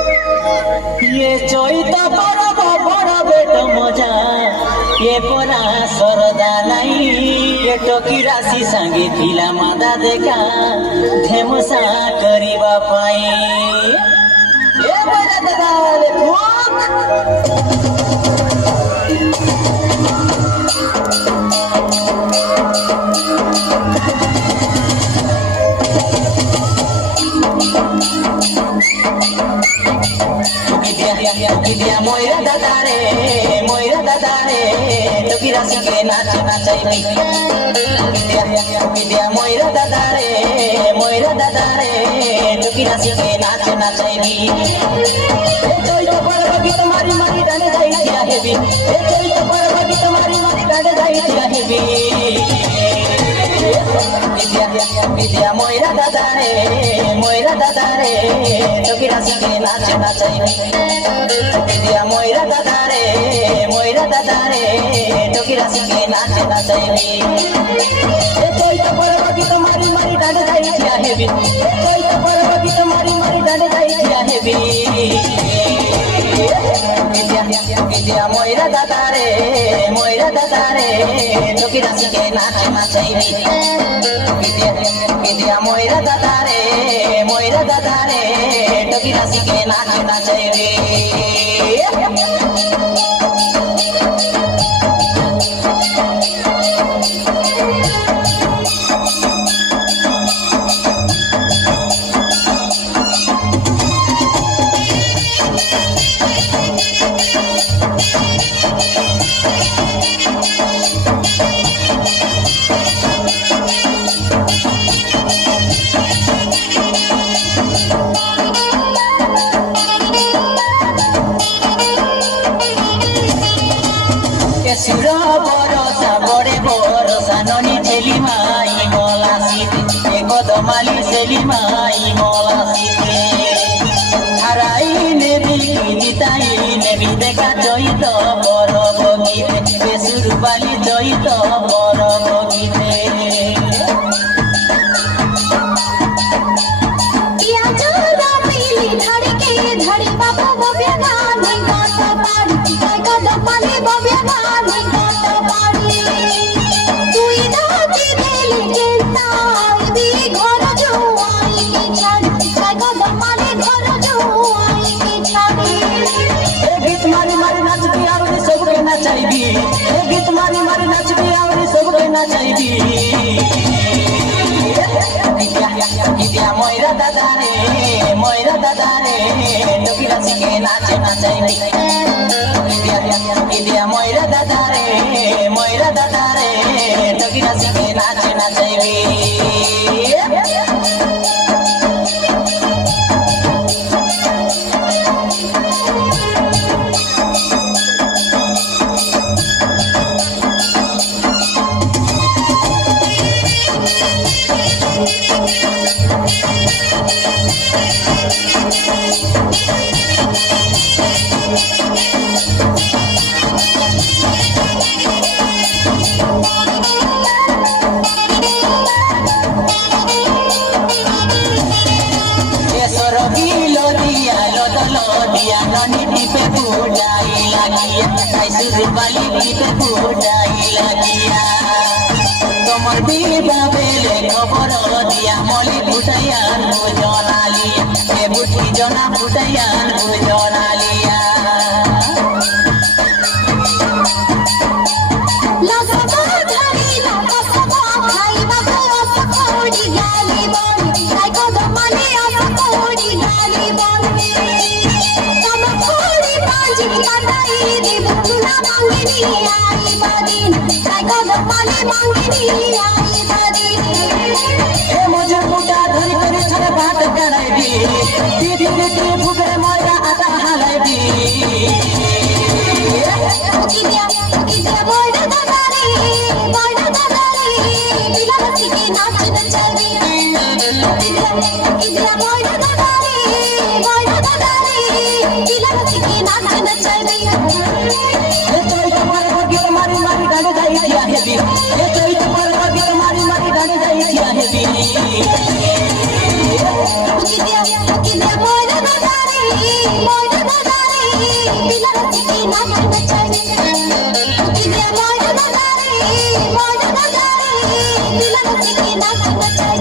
ये चैता परब बड़ बेट मजा ये परा सरदा नाई ये टकी राशि संगे थिला मादा देखा धेमसा करिबा पाई ए बड़ा दादाले फुक Dia moira dadare toki rasi ke naach nachaibi dia moira dadare toki rasi ke naach nachaibi choi to parvagi tumhari mari dane jai dia hebi choi to parvagi tumhari mari dane jai dia hebi Vidya moira dadare toki rasi ke naach nachaibi Vidya moira dadare toki rasi ke naach nachaibi choi to parvagi tumhari mari dane jai dia hebi choi to parvagi tumhari mari dane jai dia hebi Vidya moira dadare toki rasi ke naach nachaibi Vidya moira dadare toki rasi ke naach nachaibi Sura borosa bore borosa noni cheli mai mola site ego domali cheli mai mola site harai ne bikini tai ne bideka joito boro bogite besuru bali joito boro bogite गीत मारी मारी नाचती आवरी सबके नाचाइबी Vidya moira dadare toki rasi ke naach nachaibi Vidya moira dadare toki rasi ke naach nachaibi Dia noni tipe budai lagi ya, kai suri bali tipe budai lagi ya. Tomar biba bele koboro dia moli butayan bujonali, ke buti jona butayan bujonali ya. मुझे बुटा धन करे छरे बात कराइबी दीदी दीदी फुकरे मोरा आता हालाइबी किदिया बोर्डा दादारी बिला रखी के नाच नचाइबी ইদিয়া ময়না দাদারি দিলা কি নাচ নচাইবে এ তোই তোমার বগির মারি মারি ডাড়ে যাইয়া হেবি এ তোই তোমার বগির মারি মারি ডাড়ে যাইয়া হেবি ইদিয়া ময়না দাদারি দিলা কি নাচ নচাইবে ইদিয়া ময়না দাদারি দিলা কি নাচ নচাইবে